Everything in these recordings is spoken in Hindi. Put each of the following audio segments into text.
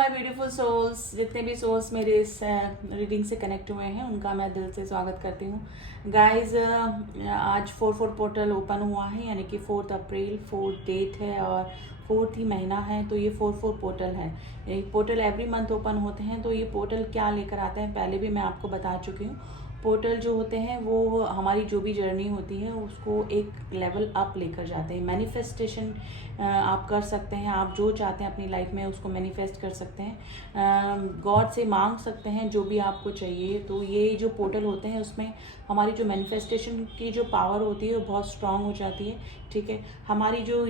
My beautiful souls. जितने भी सोल्स मेरे इस रीडिंग से कनेक्ट हुए हैं उनका मैं दिल से स्वागत करती हूँ। गाइस, आज 4/4 पोर्टल ओपन हुआ है, यानी कि 4 अप्रैल 4 डेट है और 4 ही महीना है। तो ये 4/4 पोर्टल है। ये पोर्टल एवरी मंथ ओपन होते हैं। तो ये पोर्टल क्या लेकर आते हैं पहले भी मैं आपको बता चुकी हूँ। पोर्टल जो होते हैं वो हमारी जो भी जर्नी होती है उसको एक लेवल अप लेकर जाते हैं। मैनिफेस्टेशन आप कर सकते हैं, आप जो चाहते हैं अपनी लाइफ में उसको मैनिफेस्ट कर सकते हैं, गॉड से मांग सकते हैं जो भी आपको चाहिए। तो ये जो पोर्टल होते हैं उसमें हमारी जो मैनिफेस्टेशन की जो पावर होती है वो बहुत स्ट्रांग हो जाती है। ठीक है, हमारी जो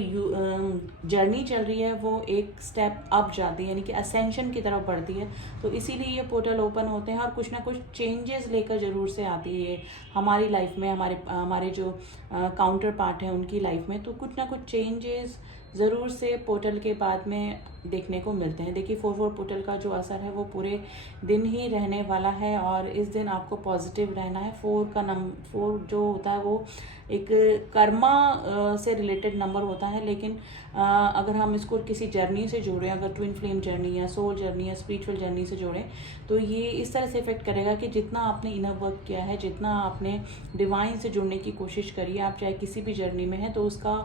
जर्नी चल रही है वो एक स्टेप अप जाती है, यानी कि असेंशन की तरफ बढ़ती है। तो इसीलिए ये पोर्टल ओपन होते हैं और कुछ ना कुछ चेंजेस लेकर ज़रूर से आती है ये हमारी लाइफ में, हमारे जो काउंटर पार्ट हैं उनकी लाइफ में। तो कुछ ना कुछ चेंजेस ज़रूर से पोर्टल के बाद में देखने को मिलते हैं। देखिए 4/4 पोर्टल का जो असर है वो पूरे दिन ही रहने वाला है और इस दिन आपको पॉजिटिव रहना है। 4 जो होता है वो एक कर्मा से रिलेटेड नंबर होता है, लेकिन अगर हम इसको किसी जर्नी से जोड़ें, अगर ट्विन फ्लेम जर्नी या सोल जर्नी या स्पिरिचुअल जर्नी से जोड़ें तो ये इस तरह से इफेक्ट करेगा कि जितना आपने इनर वर्क किया है, जितना आपने डिवाइन से जुड़ने की कोशिश करी है, आप चाहे किसी भी जर्नी में हैं, तो उसका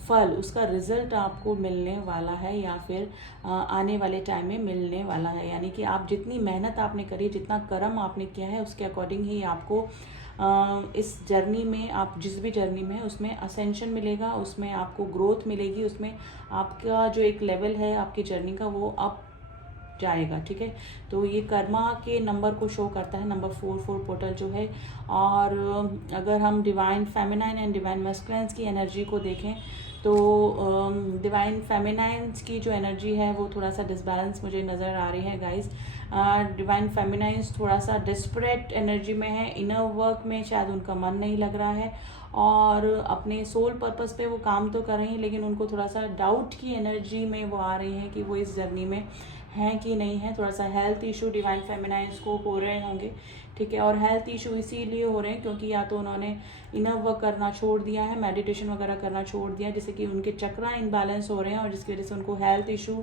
फल, उसका रिजल्ट आपको मिलने वाला है या फिर आने वाले टाइम में मिलने वाला है। यानी कि आप जितनी मेहनत आपने करी, जितना कर्म आपने किया है, उसके अकॉर्डिंग ही आपको इस जर्नी में, आप जिस भी जर्नी में है उसमें असेंशन मिलेगा, उसमें आपको ग्रोथ मिलेगी, उसमें आपका जो एक लेवल है आपकी जर्नी का वो अप जाएगा। ठीक है, तो ये कर्मा के नंबर को शो करता है, नंबर 4/4 पोर्टल जो है। और अगर हम divine feminine and divine masculines की एनर्जी को देखें तो डिवाइन फेमिनाइंस की जो एनर्जी है वो थोड़ा सा डिसबैलेंस मुझे नज़र आ रही है गाइस। डिवाइन फेमिनाइंस थोड़ा सा डिस्परेट एनर्जी में है, इनर वर्क में शायद उनका मन नहीं लग रहा है और अपने सोल पर्पस पे वो काम तो कर रही हैं, लेकिन उनको थोड़ा सा डाउट की एनर्जी में वो आ रही हैं कि वो इस जर्नी में हैं कि नहीं है। थोड़ा सा हेल्थ इशू डिवाइन फेमिनाइंस को हो रहे होंगे। ठीक है, और हेल्थ इशू इसीलिए हो रहे हैं क्योंकि या तो उन्होंने इनर वर्क करना छोड़ दिया है, मेडिटेशन वगैरह करना छोड़ दिया है, जिससे कि उनके चक्रा इनबैलेंस हो रहे हैं और जिसकी वजह से उनको health issue,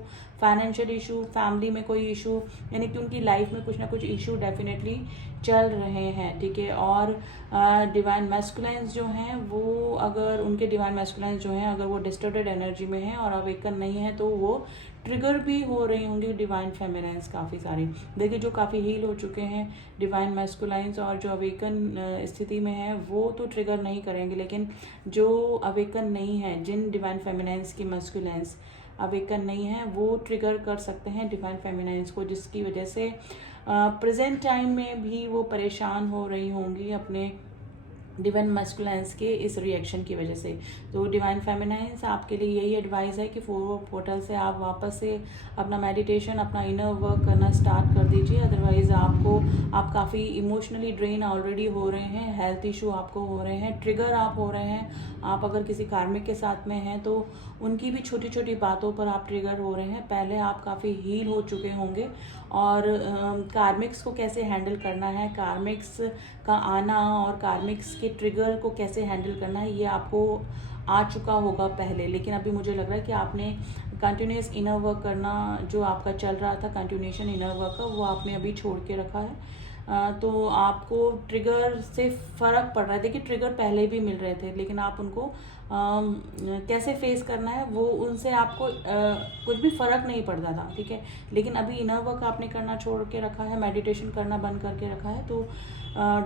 financial issue, family में कोई इशू, यानी कि उनकी लाइफ में कुछ ना कुछ इशू डेफिनेटली चल रहे हैं। ठीक है, और डिवाइन मैस्कुलाइंस जो हैं वो, अगर उनके डिवाइन मैस्कुलाइंस जो हैं अगर वो डिस्टर्टेड एनर्जी में हैं और अवेकन नहीं है तो वो ट्रिगर भी हो रही होंगी डिवाइन फेमिनाइंस काफ़ी सारी। देखिए जो काफ़ी हील हो चुके हैं डिवाइन मैस्कुलाइंस और जो अवेकन स्थिति में है वो तो ट्रिगर नहीं करेंगे, लेकिन जो अवेकन नहीं है, जिन डिवाइन फेमिनाइंस की मैस्कुलाइंस अवेकन नहीं है वो ट्रिगर कर सकते हैं डिवाइन फेमिनाइंस को, जिसकी वजह से प्रेजेंट टाइम में भी वो परेशान हो रही होंगी अपने डिवाइन मैस्कुलाइंस के इस रिएक्शन की वजह से। तो डिवाइन फेमिनाइंस आपके लिए यही एडवाइस है कि 4 पोर्टल से आप वापस से अपना मेडिटेशन, अपना इनर वर्क करना स्टार्ट कर दीजिए। अदरवाइज आप काफ़ी इमोशनली ड्रेन ऑलरेडी हो रहे हैं, हेल्थ इशू आपको हो रहे हैं, ट्रिगर आप हो रहे हैं। आप अगर किसी कार्मिक के साथ में हैं तो उनकी भी छोटी छोटी बातों पर आप ट्रिगर हो रहे हैं। पहले आप काफ़ी हील हो चुके होंगे और कार्मिक्स को कैसे हैंडल करना है, कार्मिक्स का आना और कार्मिक्स के ट्रिगर को कैसे हैंडल करना है ये आपको आ चुका होगा पहले, लेकिन अभी मुझे लग रहा है कि आपने कंटिन्यूस इनर वर्क करना जो आपका चल रहा था, कंटिन्यूशन इनर वर्क का, वो आपने अभी छोड़ के रखा है। तो आपको ट्रिगर से फ़र्क पड़ रहा है। देखिए ट्रिगर पहले भी मिल रहे थे, लेकिन आप उनको कैसे फेस करना है वो, उनसे आपको कुछ भी फ़र्क नहीं पड़ता था। ठीक है, लेकिन अभी इनर वर्क आपने करना छोड़ के रखा है, मेडिटेशन करना बंद करके रखा है, तो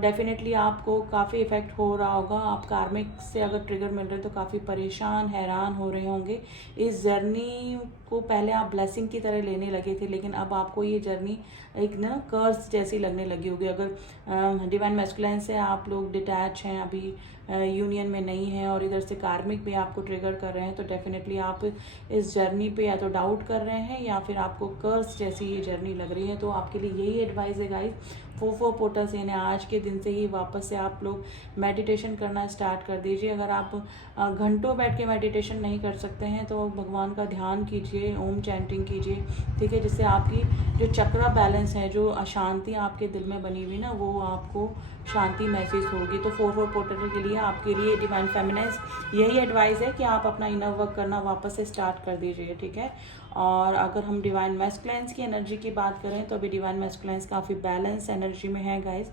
डेफिनेटली आपको काफ़ी इफ़ेक्ट हो रहा होगा। आप कार्मिक से अगर ट्रिगर मिल रहे हैं तो काफ़ी परेशान, हैरान हो रहे होंगे। इस जर्नी को पहले आप ब्लेसिंग की तरह लेने लगे थे, लेकिन अब आपको ये जर्नी एक ना कर्स जैसी लगने लगी होगी। अगर डिवाइन मैस्कुलाइन से आप लोग डिटैच हैं, अभी यूनियन में नहीं है और इधर से कार्मिक भी आपको ट्रिगर कर रहे हैं, तो डेफिनेटली आप इस जर्नी पे या तो डाउट कर रहे हैं या फिर आपको कर्स जैसी ये जर्नी लग रही है। तो आपके लिए यही एडवाइस है गाइस, 4/4 पोर्टल से यानी आज के दिन से ही वापस से आप लोग मेडिटेशन करना स्टार्ट कर दीजिए। अगर आप घंटों बैठ के मेडिटेशन नहीं कर सकते हैं तो भगवान का ध्यान कीजिए, ओम चैंटिंग कीजिए। ठीक है, जिससे आपकी जो चक्रा बैलेंस है, जो अशांति आपके दिल में बनी हुई ना, वो आपको शांति महसूस होगी। तो 4/4 पोर्टल के लिए है आपके लिए डिवाइन फेमिनाइन्स यही एडवाइस है कि आप अपना इनर वर्क करना वापस से स्टार्ट कर दीजिए, ठीक है। और अगर हम डिवाइन मैस्कुलाइन्स की एनर्जी की बात करें तो अभी डिवाइन मैस्कुलाइन्स काफ़ी बैलेंस एनर्जी में है गाइज।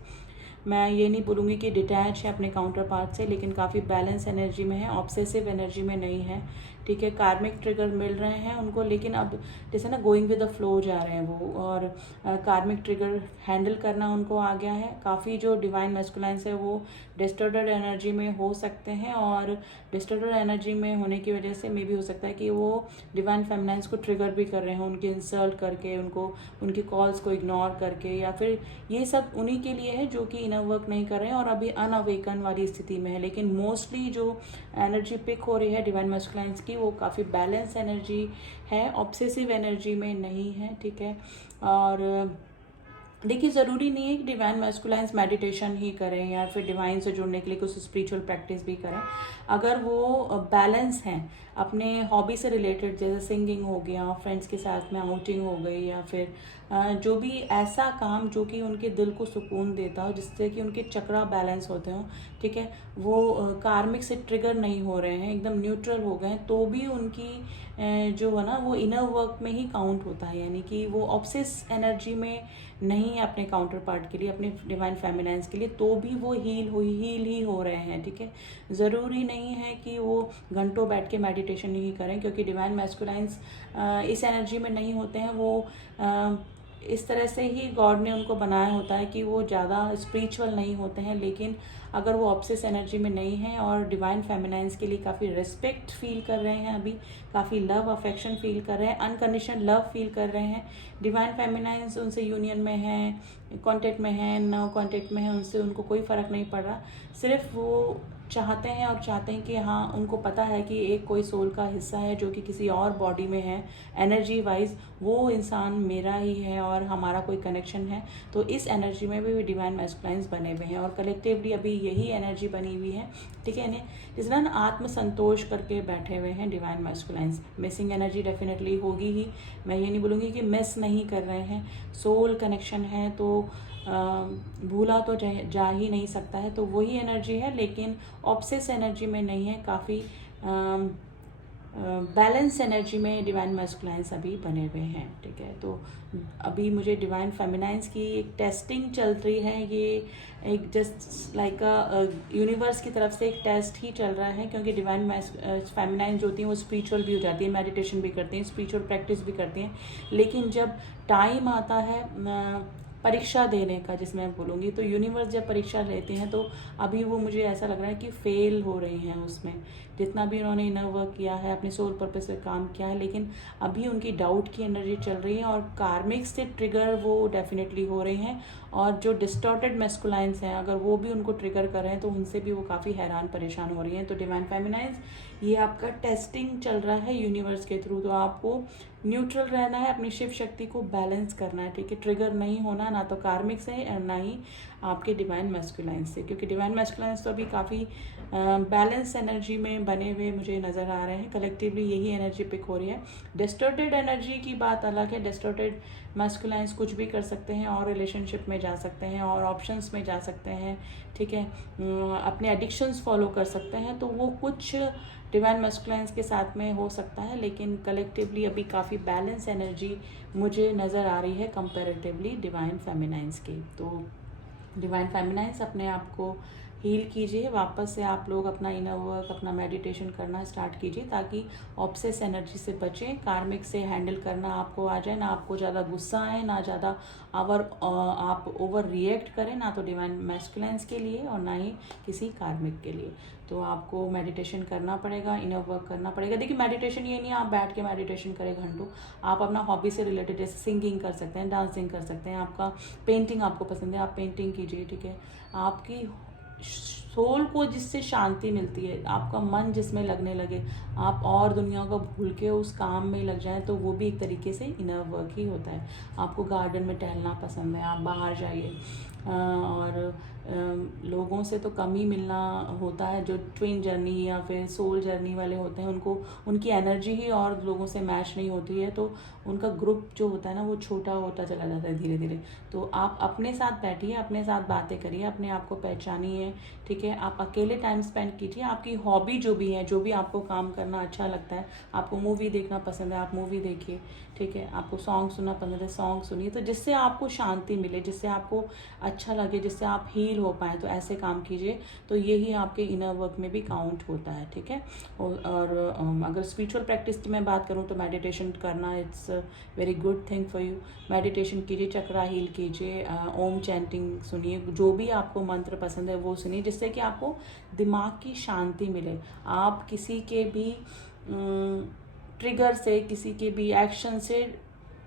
मैं ये नहीं बोलूँगी कि डिटैच है अपने काउंटर पार्ट से, लेकिन काफ़ी बैलेंस एनर्जी में है, ऑब्सेसिव एनर्जी में नहीं है, ठीक है। कार्मिक ट्रिगर मिल रहे हैं उनको, लेकिन अब जैसे ना गोइंग विद द फ्लो जा रहे हैं वो, और कार्मिक ट्रिगर हैंडल करना उनको आ गया है। काफ़ी जो डिवाइन मैस्कुलाइन्स है वो डिस्टॉर्टेड एनर्जी में हो सकते हैं, और डिस्टॉर्टेड एनर्जी में होने की वजह से मे भी हो सकता है कि वो डिवाइन फेमिनाइन्स को ट्रिगर भी कर रहे हैं, उनकी इंसल्ट करके, उनको उनकी कॉल्स को इग्नोर करके, या फिर ये सब उन्हीं के लिए है जो कि इनर वर्क नहीं कर रहे हैं और अभी अनअवेकन वाली स्थिति में है। लेकिन मोस्टली जो एनर्जी पिक हो रही है डिवाइन मैस्कुलाइन्स की वो काफ़ी बैलेंस एनर्जी है, ऑब्सेसिव एनर्जी में नहीं है, ठीक है। और देखिए, ज़रूरी नहीं है कि डिवाइन मैस्कुलाइन्स मेडिटेशन ही करें या फिर डिवाइन से जुड़ने के लिए कुछ स्पिरिचुअल प्रैक्टिस भी करें। अगर वो बैलेंस हैं अपने हॉबी से रिलेटेड, जैसे सिंगिंग हो गया, फ्रेंड्स के साथ में आउटिंग हो गई, या फिर जो भी ऐसा काम जो कि उनके दिल को सुकून देता हो, जिससे कि उनके चक्रा बैलेंस होते हों, ठीक है, वो कार्मिक से ट्रिगर नहीं हो रहे हैं, एकदम न्यूट्रल हो गए हैं, तो भी उनकी जो है ना वो इनर वर्क में ही काउंट होता है। यानी कि वो ऑब्सेस एनर्जी में नहीं है अपने काउंटर पार्ट के लिए, अपने डिवाइन फेमिनाइन्स के लिए, तो भी वो हील ही हो रहे हैं, ठीक है। ज़रूरी नहीं है कि वो घंटों बैठ के मेडिटेशन ही करें, क्योंकि डिवाइन मैस्कुलाइन्स इस एनर्जी में नहीं होते हैं। वो इस तरह से ही गॉड ने उनको बनाया होता है कि वो ज़्यादा स्पिरिचुअल नहीं होते हैं। लेकिन अगर वो ऑब्सेस एनर्जी में नहीं है और डिवाइन फेमिनाइन्स के लिए काफ़ी रिस्पेक्ट फील कर रहे हैं, अभी काफ़ी लव अफेक्शन फील कर रहे हैं, अनकंडीशनल लव फील कर रहे हैं, डिवाइन फेमिनाइन्स उनसे यूनियन में है, कांटेक्ट में है, नो कांटेक्ट में है, उनसे उनको कोई फ़र्क नहीं पड़ रहा। सिर्फ वो चाहते हैं और चाहते हैं कि हाँ, उनको पता है कि एक कोई सोल का हिस्सा है जो कि किसी और बॉडी में है, एनर्जी वाइज वो इंसान मेरा ही है और हमारा कोई कनेक्शन है। तो इस एनर्जी में भी डिवाइन मैस्कुलाइन्स बने हुए हैं और कलेक्टिवली अभी यही एनर्जी बनी हुई है, ठीक है। इन्हें जिस तरह आत्मसंतोष करके बैठे हुए हैं डिवाइन मैस्कुलाइन्स। मिसिंग एनर्जी डेफिनेटली होगी ही, मैं ये नहीं बोलूँगी कि मिस नहीं कर रहे हैं। सोल कनेक्शन है तो भूला तो जा ही नहीं सकता है, तो वही एनर्जी है, लेकिन ऑब्सेस एनर्जी में नहीं है। काफ़ी बैलेंस एनर्जी में डिवाइन मैस्कुलाइन्स अभी बने हुए हैं, ठीक है। तो अभी मुझे डिवाइन फेमिनाइन्स की एक टेस्टिंग चल रही है, ये एक जस्ट लाइक यूनिवर्स की तरफ से एक टेस्ट ही चल रहा है, क्योंकि डिवाइन फेमिनाइन्स जो होती हैं वो स्पिरिचुअल भी हो जाती है, मेडिटेशन भी करती हैं, स्पिरिचुअल प्रैक्टिस भी करती हैं। लेकिन जब टाइम आता है परीक्षा देने का, जिसमें मैं बोलूँगी, तो यूनिवर्स जब परीक्षा लेते हैं तो अभी वो मुझे ऐसा लग रहा है कि फेल हो रही हैं उसमें। जितना भी उन्होंने इनर वर्क किया है, अपने सोल पर्पस पे काम किया है, लेकिन अभी उनकी डाउट की एनर्जी चल रही है और कार्मिक से ट्रिगर वो डेफिनेटली हो रही हैं। और जो डिस्टॉर्टेड मैस्कुलाइन्स हैं, अगर वो भी उनको ट्रिगर कर रहे हैं तो उनसे भी वो काफ़ी हैरान परेशान हो रही हैं। तो डिवाइन फेमिनाइन्स, ये आपका टेस्टिंग चल रहा है यूनिवर्स के थ्रू, तो आपको न्यूट्रल रहना है, अपनी शिव शक्ति को बैलेंस करना है, ठीक है। ट्रिगर नहीं होना ना तो कार्मिक से और ना ही आपके डिवाइन मैस्कुलाइन्स से, क्योंकि डिवाइन मैस्कुलाइन्स तो अभी काफ़ी बैलेंस एनर्जी में बने हुए मुझे नज़र आ रहे हैं। कलेक्टिवली यही एनर्जी पिक हो रही है। डिस्टॉर्टेड एनर्जी की बात अलग है। डिस्टॉर्टेड मैस्कुलाइन्स कुछ भी कर सकते हैं और रिलेशनशिप में जा सकते हैं और ऑप्शंस में जा सकते हैं, ठीक है, अपने एडिक्शंस फॉलो कर सकते हैं, तो वो कुछ डिवाइन मैस्कुलाइन्स के साथ में हो सकता है। लेकिन कलेक्टिवली अभी काफ़ी बैलेंस एनर्जी मुझे नज़र आ रही है कंपैरेटिवली डिवाइन फेमिनाइन्स की। तो डिवाइन फेमिनाइन्स, अपने आप को हील कीजिए, वापस से आप लोग अपना इनर वर्क, अपना मेडिटेशन करना स्टार्ट कीजिए, ताकि ऑब्सेस एनर्जी से बचें, कार्मिक से हैंडल करना आपको आ जाए, ना आपको ज़्यादा गुस्सा आए, ना ज़्यादा आप ओवर रिएक्ट करें, ना तो डिवाइन मैस्कुलाइन्स के लिए और ना ही किसी कार्मिक के लिए। तो आपको मेडिटेशन करना पड़ेगा, इनर वर्क करना पड़ेगा। देखिए, मेडिटेशन ये नहीं आप बैठ के मेडिटेशन करें घंटों, आप अपना हॉबी से रिलेटेड जैसे सिंगिंग कर सकते हैं, डांसिंग कर सकते हैं, आपका पेंटिंग आपको पसंद है, आप पेंटिंग कीजिए, ठीक है। आपकी सोल को जिससे शांति मिलती है, आपका मन जिसमें लगने लगे, आप और दुनिया को भूल के उस काम में लग जाएं, तो वो भी एक तरीके से इनर वर्क ही होता है। आपको गार्डन में टहलना पसंद है, आप बाहर जाइए, और लोगों से तो कम ही मिलना होता है। जो ट्विन जर्नी या फिर सोल जर्नी वाले होते हैं उनको उनकी एनर्जी ही और लोगों से मैच नहीं होती है, तो उनका ग्रुप जो होता है ना वो छोटा होता चला जाता है धीरे धीरे। तो आप अपने साथ बैठिए, अपने साथ बातें करिए, अपने आप को पहचानिए, ठीक है। आप अकेले टाइम स्पेंड कीजिए। आपकी हॉबी जो भी है, जो भी आपको काम करना अच्छा लगता है, आपको मूवी देखना पसंद है आप मूवी देखिए, ठीक है। आपको सॉन्ग सुनना पसंद है सॉन्ग सुनिए। तो जिससे आपको शांति मिले, जिससे आपको अच्छा लगे, जिससे आप हील हो पाए, तो ऐसे काम कीजिए। तो यही आपके इनर वर्क में भी काउंट होता है, ठीक है। और अगर स्पिरिचुअल प्रैक्टिस की मैं बात करूँ तो मेडिटेशन करना it's very good thing for you. Meditation कीजिए, चक्रा हील कीजिए, ओम चैंटिंग सुनिए, जो भी आपको मंत्र पसंद है वो सुनिए, जिससे कि आपको दिमाग की शांति मिले। आप किसी के भी ट्रिगर से, किसी के भी एक्शन से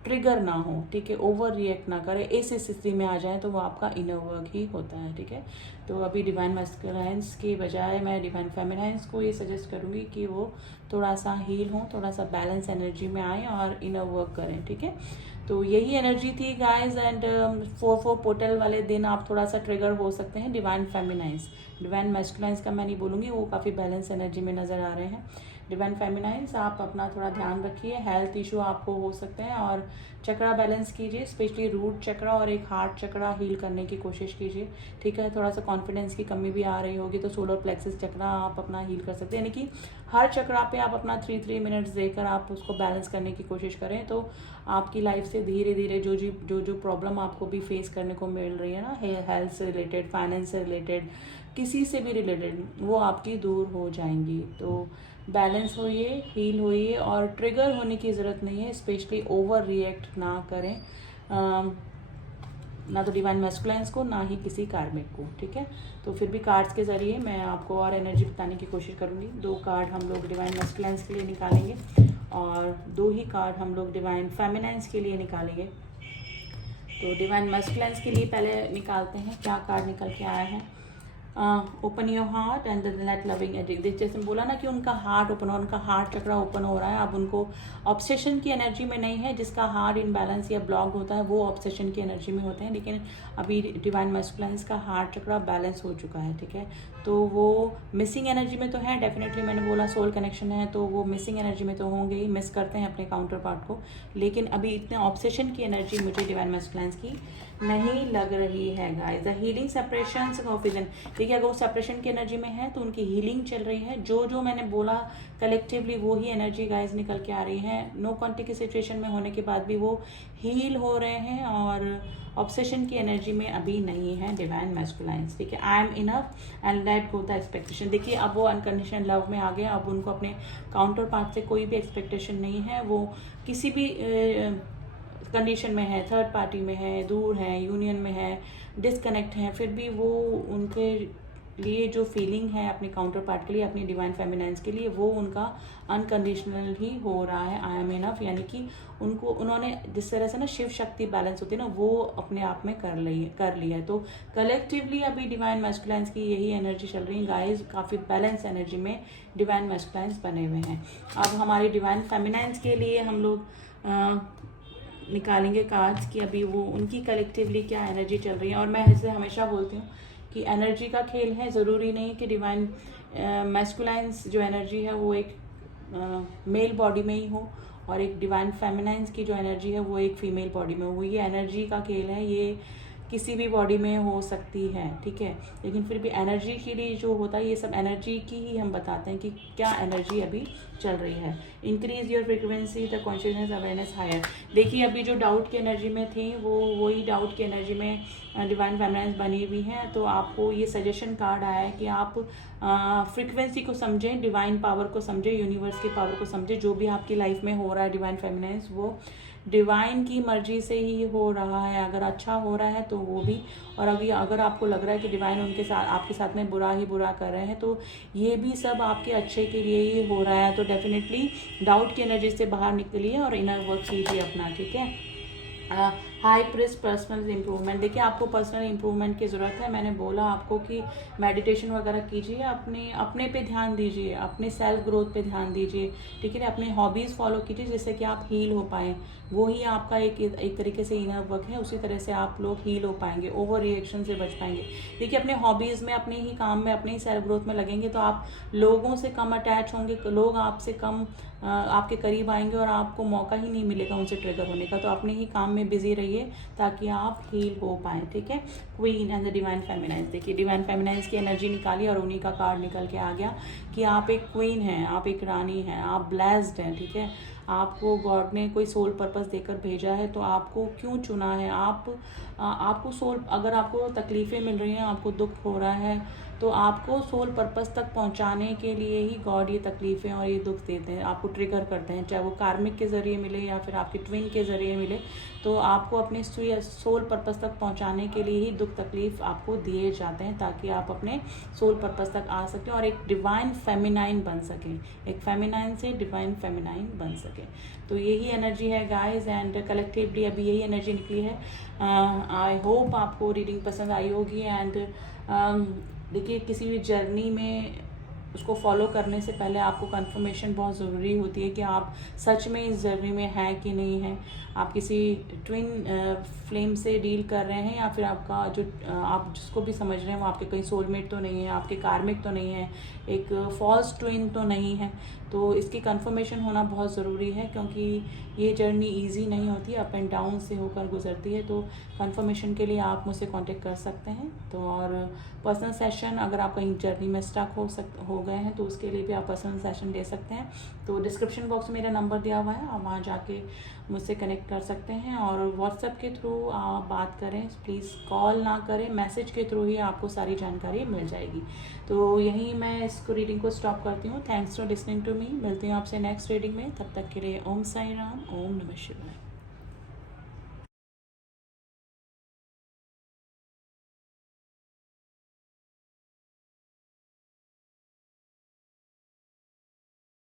ट्रिगर ना हो, ठीक है। ओवर रिएक्ट ना करें, ऐसी स्थिति में आ जाए तो वो आपका इनर वर्क ही होता है, ठीक है। तो अभी डिवाइन मैस्कुलाइन्स के बजाय मैं डिवाइन फेमिनाइन्स को ये सजेस्ट करूँगी कि वो थोड़ा सा हील हो, थोड़ा सा बैलेंस एनर्जी में आए और इनर वर्क करें, ठीक है। तो यही एनर्जी थी गाइज। एंड 4-4 पोर्टल वाले दिन आप थोड़ा सा ट्रिगर हो सकते हैं। डिवाइन फेमिनाइन्स, डिवाइन मैस्कुलाइन्स का मैं नहीं बोलूँगी, वो काफ़ी बैलेंस एनर्जी में नज़र आ रहे हैं। डिवाइन फेमिनाइन्स आप अपना थोड़ा ध्यान रखिए, हेल्थ इशू आपको हो सकते हैं, और चक्रा बैलेंस कीजिए, स्पेशली रूट चक्रा और एक हार्ट चक्रा हील करने की कोशिश कीजिए, ठीक है। थोड़ा सा कॉन्फिडेंस की कमी भी आ रही होगी तो सोलर प्लेक्सस चक्रा आप अपना हील कर सकते हैं, यानी कि हर चक्रा पे आप अपना 3 मिनट्स देकर आप उसको बैलेंस करने की कोशिश करें। तो आपकी लाइफ से धीरे धीरे जो प्रॉब्लम आपको भी फेस करने को मिल रही है ना, हेल्थ से रिलेटेड, फाइनेंस से रिलेटेड, किसी से भी रिलेटेड, वो आपकी दूर हो जाएंगी। तो बैलेंस होइए, हील होइए, और ट्रिगर होने की ज़रूरत नहीं है, स्पेशली ओवर रिएक्ट ना करें, ना तो डिवाइन मैस्कुलाइन्स को, ना ही किसी कार्मिक को, ठीक है। तो फिर भी कार्ड्स के ज़रिए मैं आपको और एनर्जी बताने की कोशिश करूँगी। 2 कार्ड हम लोग डिवाइन मैस्कुलाइन्स के लिए निकालेंगे और 2 ही कार्ड हम लोग डिवाइन फेमिनाइन्स के लिए निकालेंगे। तो डिवाइन मैस्कुलाइन्स के लिए पहले निकालते हैं क्या कार्ड निकल के आया है। Open your heart and let loving energy. जैसे बोला ना कि उनका हार्ट ओपन हो, उनका हार्ट चक्रा ओपन हो रहा है। अब उनको ऑब्सेशन की एनर्जी में नहीं है, जिसका हार्ट इनबैलेंस या ब्लॉक होता है वो ऑब्सेशन की एनर्जी में होते हैं, लेकिन अभी डिवाइन मैस्कुलाइन्स का हार्ट चक्रा बैलेंस हो चुका है, ठीक है। तो वो मिसिंग एनर्जी में तो है डेफिनेटली, मैंने बोला सोल कनेक्शन है तो वो मिसिंग एनर्जी में तो होंगे ही, मिस करते हैं अपने काउंटर पार्ट को, लेकिन अभी इतने ऑब्सेशन की एनर्जी मुझे डिवाइन मैस्कुलाइन्स की नहीं लग रही है guys. The healing separation confusion, देखिए अगर वो सेपरेशन की एनर्जी में है तो उनकी हीलिंग चल रही है। जो मैंने बोला कलेक्टिवली वो ही एनर्जी गाइस निकल के आ रही है। नो कॉन्टेक्ट की सिचुएशन में होने के बाद भी वो हील हो रहे हैं, और ऑब्सेशन की एनर्जी में अभी नहीं है डिवाइन मैस्कुलाइन्स, ठीक है। I am enough and let go the expectation. देखिए अब वो अनकंडीशनल लव में आ गए, अब उनको अपने काउंटर पार्ट से कोई भी एक्सपेक्टेशन नहीं है। वो किसी भी कंडीशन में है, थर्ड पार्टी में है, दूर है, यूनियन में है, डिसकनेक्ट है, फिर भी वो उनके लिए जो फीलिंग है अपने काउंटर पार्ट के लिए, अपनी डिवाइन फेमिनाइन्स के लिए, वो उनका अनकंडीशनल ही हो रहा है। आई एम इनफ, यानी कि उन्होंने जिस तरह से ना शिव शक्ति बैलेंस होती है ना, वो अपने आप में कर लिया है। तो कलेक्टिवली अभी डिवाइन मैस्कुलाइन्स की यही एनर्जी चल रही है गाइस, काफ़ी बैलेंस एनर्जी में डिवाइन मैस्कुलाइन्स बने हुए हैं। अब हमारी डिवाइन फेमिनाइन्स के लिए हम लोग निकालेंगे कार्ड्स की अभी वो उनकी कलेक्टिवली क्या एनर्जी चल रही है। और मैं इसे हमेशा बोलती हूँ कि एनर्जी का खेल है, ज़रूरी नहीं कि डिवाइन मैस्कुलाइन्स जो एनर्जी है वो एक मेल बॉडी में ही हो, और एक डिवाइन फेमिनाइन्स की जो एनर्जी है वो एक फीमेल बॉडी में हो। ये एनर्जी का खेल है, ये किसी भी बॉडी में हो सकती है, ठीक है। लेकिन फिर भी एनर्जी के लिए जो होता है, ये सब एनर्जी की ही हम बताते हैं कि क्या एनर्जी अभी चल रही है। Increase your frequency the consciousness awareness higher. देखिए अभी जो डाउट की एनर्जी में थी वो वही डाउट की एनर्जी में डिवाइन फेमिनाइन्स बनी हुई हैं। तो आपको ये सजेशन कार्ड आया है कि आप फ्रिक्वेंसी को समझें, डिवाइन पावर को समझें, यूनिवर्स की पावर को समझें। जो भी आपकी लाइफ में हो रहा है डिवाइन फेमिनाइन्स, वो डिवाइन की मर्जी से ही हो रहा है। अगर अच्छा हो रहा है तो वो भी, और अगर आपको लग रहा है कि डिवाइन उनके साथ आपके साथ में बुरा ही बुरा कर रहे हैं, तो ये भी सब आपके अच्छे के लिए ही हो रहा है। तो डेफिनेटली डाउट की एनर्जी से बाहर निकलिए और इनर वर्क कीजिए अपना, ठीक है। High priest personal improvement. देखिए आपको पर्सनल इम्प्रूवमेंट की ज़रूरत है। मैंने बोला आपको कि मेडिटेशन वगैरह कीजिए, अपने पे ध्यान दीजिए, अपने सेल्फ ग्रोथ पे ध्यान दीजिए, ठीक है। अपने हॉबीज़ फॉलो कीजिए जिससे कि आप हील हो पाएँ। वो ही आपका एक तरीके से इनर वर्क है। उसी तरह से आप लोग हील हो पाएंगे, ओवर रिएक्शन से बच पाएंगे। देखिए अपने हॉबीज़ में, अपने ही काम में, अपने ही सेल्फ ग्रोथ में लगेंगे तो आप लोगों से कम अटैच होंगे, लोग आपसे कम आपके करीब आएंगे और आपको मौका ही नहीं मिलेगा उनसे ट्रिगर होने का। तो अपने ही काम में बिजी रहिए ताकि आप हील हो पाएँ, ठीक है। Queen and the divine feminine. देखिए डिवाइन फेमिनाइज की एनर्जी निकाली और उन्हीं का कार्ड निकल के आ गया कि आप एक क्वीन हैं, आप एक रानी हैं, आप ब्लेस्ड हैं, ठीक है। आपको गॉड ने कोई सोल पर्पस देकर भेजा है, तो आपको क्यों चुना है। आपको अगर आपको तकलीफ़ें मिल रही हैं, आपको दुख हो रहा है, तो आपको सोल पर्पस तक पहुंचाने के लिए ही गॉड ये तकलीफ़ें और ये दुख देते हैं, आपको ट्रिगर करते हैं, चाहे वो कार्मिक के ज़रिए मिले या फिर आपके ट्विन के ज़रिए मिले। तो आपको अपने सोल पर्पस तक पहुंचाने के लिए ही दुख तकलीफ़ आपको दिए जाते हैं ताकि आप अपने सोल पर्पस तक आ सकें और एक डिवाइन फेमिनाइन बन सकें, एक फेमिनाइन से डिवाइन फेमिनाइन बन सकें। तो यही एनर्जी है गाइस, एंड कलेक्टिवली अभी यही एनर्जी निकली है। आई होप आपको रीडिंग पसंद आई होगी। एंड देखिए किसी भी जर्नी में उसको फॉलो करने से पहले आपको कंफर्मेशन बहुत ज़रूरी होती है कि आप सच में इस जर्नी में हैं कि नहीं हैं। आप किसी ट्विन फ्लेम से डील कर रहे हैं या फिर आपका जो आप जिसको भी समझ रहे हैं वो आपके कहीं सोलमेट तो नहीं है, आपके कार्मिक तो नहीं है, एक फॉल्स ट्विन तो नहीं है। तो इसकी कंफर्मेशन होना बहुत ज़रूरी है क्योंकि ये जर्नी इजी नहीं होती, अप एंड डाउन से होकर गुजरती है। तो कंफर्मेशन के लिए आप मुझसे कांटेक्ट कर सकते हैं। तो और पर्सनल सेशन, अगर आप कहीं जर्नी में स्टक हो गए हैं तो उसके लिए भी आप पर्सनल सेशन ले सकते हैं। तो डिस्क्रिप्शन बॉक्स में मेरा नंबर दिया हुआ है, आप वहाँ जाके मुझसे कनेक्ट कर सकते हैं। और व्हाट्सएप के थ्रू आप बात करें, प्लीज़ कॉल ना करें, मैसेज के थ्रू ही आपको सारी जानकारी मिल जाएगी। तो यहीं मैं इसको रीडिंग को स्टॉप करती हूँ। Thanks for listening to me. मिलती हूँ आपसे नेक्स्ट रीडिंग में, तब तक के लिए ओम साई राम, ओम नमः शिवाय।